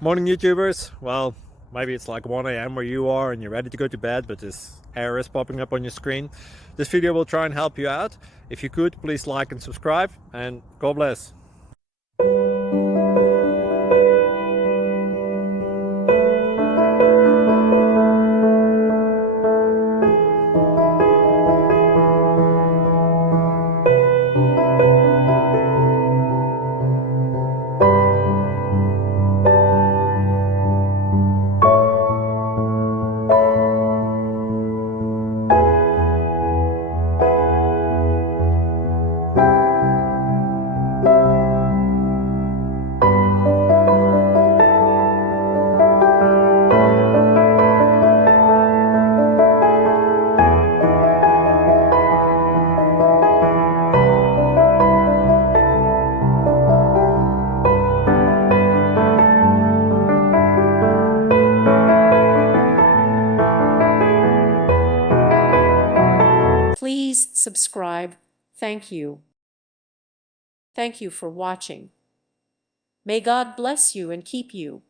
Morning, YouTubers. Well, maybe it's like 1 a.m. where you are and you're ready to go to bed, but this error is popping up on your screen. This video will try and help you out. If you could, please like and subscribe, and God bless. Please subscribe. Thank you. Thank you for watching. May God bless you and keep you.